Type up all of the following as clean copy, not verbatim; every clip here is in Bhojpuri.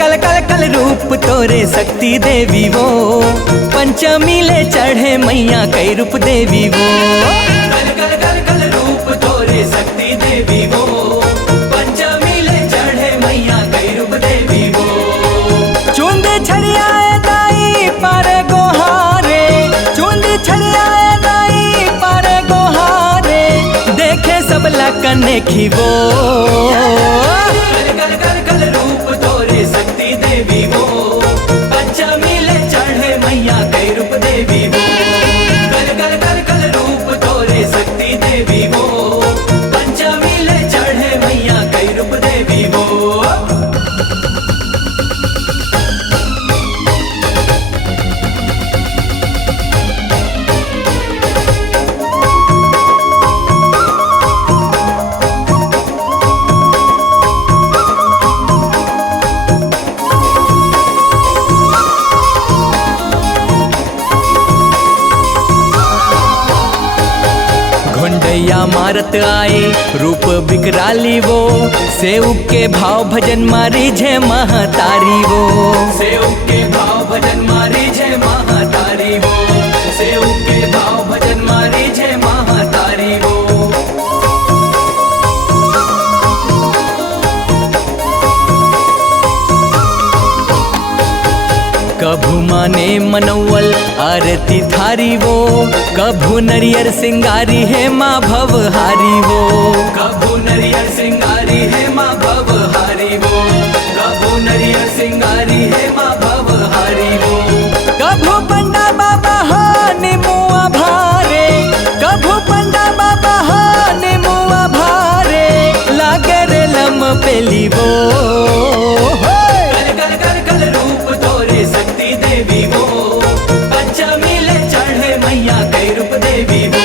कल कल कल रूप तोरे शक्ति देवी वो, पंचमी ले चढ़े मैया कई रूप देवी वो। कल कल कल कल रूप तोरे शक्ति देवी वो, पंचमी ले चढ़े मैया कई रूप देवी वो। चुंदी छड़ियाए दाई पारे गोहारे, चुंदी छड़ियाए दाई पारे गोहारे, देखे सब लकने की वो। कल कल कल कल रूप तोरे शक्ति देवी वो, पंचमी ले चढ़े मैया कई रूप देवी वो। कल कल कल कल रूप तोरे शक्ति देवी वो, पंचमी ले चढ़े मैया कई रूप देवी वो। घुंडैया मारत आए रूप बिकराली वो, सेव के भाव भजन मारी जय महतारी वो। सेव के भाव भजन मारी जय महतारी वो, सेव के भाव भजन मारी जय महतारी वो। कभू माने मनौवल आरती थारी वो, कभू नरियर सिंगारी है माँ भवहारी वो। कभू नरियर सिंगारी है माँ भवहारी वो, कभू नरियर सिंगारी है माँ भवहारी वो। कभू पंडा बाबा हाने मुआ भारे, कभू पंडा बाबा हाने मुआ भारे, लागे रे लम पेली वो। कल कल कल कल रूप तोरे शक्ति देवी वो, पंचमी ले चढ़े मैया कई रूप देवी वो।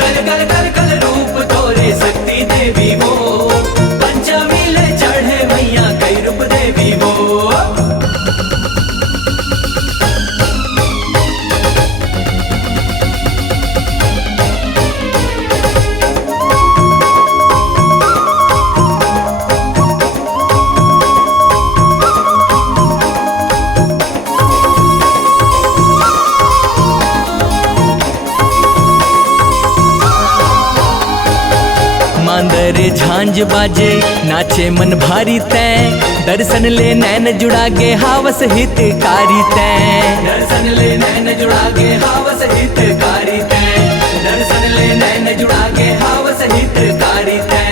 कल कल कल कल रूप तोरे शक्ति देवी वो, पंचमी ले चढ़े मैया कई रूप देवी वो। मांदरे झांझ बाजे नाचे मन भारी तैं, दर्शन ले नैन जुड़ा गे हावस हितकारी तैं। दर्शन ले नैन जुड़ा गे हावस हितकारी तैं, दर्शन ले नैन जुड़ा गे हावस हितकारी तैं।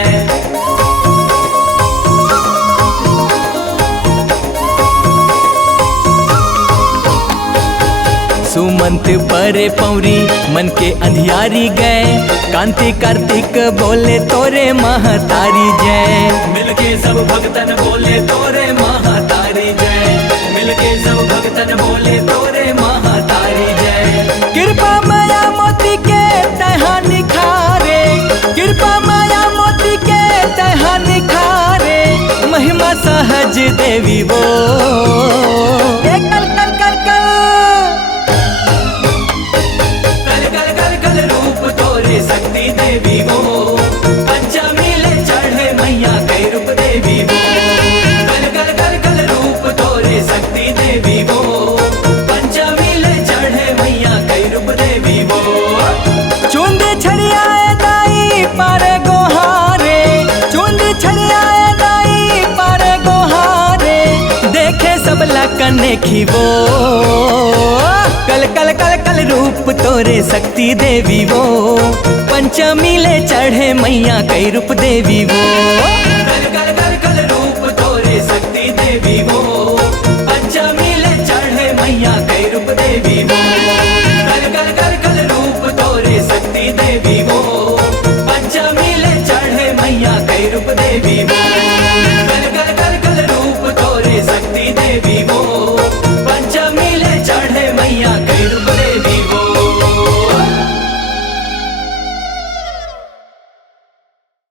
सुमंत परे पौरी मन के अंधियारी गए, कांति कार्तिक बोले तोरे महतारी जय। मिलके सब भक्तन बोले तोरे महतारी जय, मिलके सब भक्तन बोले तोरे महतारी जय। कृपा माया मोती के तहा निखारे, कृपा माया मोती के तहा निखारे, महिमा सहज देवी वो। कल कल कल कल रूप तोरे शक्ति देवी वो, पंचमी ले चढ़े मैया कई रूप देवी वो। कल कल कल कल रूप तोरे शक्ति देवी वो, पंचमी ले चढ़े मैया कई रूप देवी वो। चुंदी छड़ियाए दाई पारे गोहारे, चुंदी छड़ियाए दाई पारे गोहारे, देखे सब लकने की वो। कल कल कल कल रूप तोरे शक्ति देवी वो, पंचमी ले चढ़े मैया कई रूप देवी वो। कल कल कल कल रूप तोरे शक्ति देवी वो, पंचमी ले चढ़े मैया कई रूप देवी वो। कल कल कल कल रूप तोरे शक्ति देवी वो, पंचमी ले चढ़े मैया कई रूप देवी वो।